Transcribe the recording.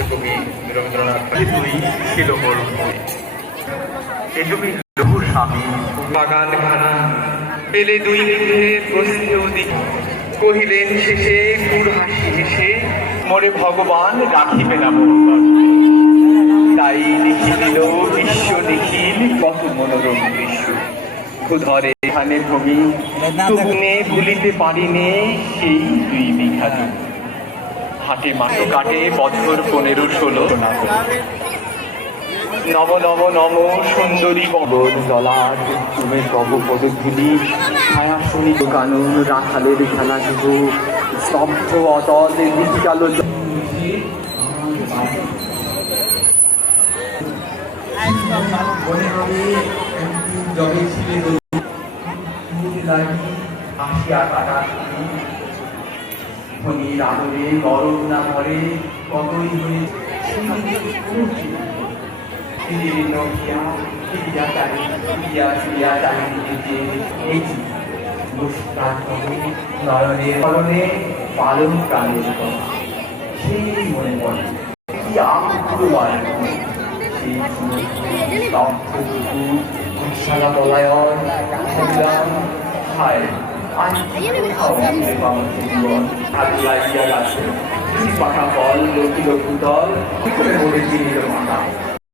বিশ্বকবি রবীন্দ্রনাথ দুই ছিল বড় বই এ তুমি লঘু স্বামী বাগান খানা পেলে দুই মিলে প্রস্থে অধিক কহিলেন শেষে কুর হাসি হেসে মোরে ভগবান রাখিবে না মঙ্গল তাই লিখি দিল বিশ্ব নিখিল কত মনোরম দৃশ্য ধরে এখানে ভূমি তুগুনে ভুলিতে পারিনে সেই 2 বিঘা জমি হাটে মাঠে কাটে বছর 15-16 নব নব নম সুন্দরী বদল জলা তুমি তব পদধূলি ছায়া শুনি কানুন রাখালের খেলা শুভ স্তব্ধ অতল বিকাল জবে ছিল আসিয়া কাটা ধনির আদরে গরম না ধরে কতই হয়ে নয়নের পালন প্রাণের সেই মনে পড়ে কি আকুল সেই সারা বলায়ন হায় লাগিয়া গেছে পাখা ফল লক্ষ্মী লক্ষ্মী দল মরে দিয়ে মাথা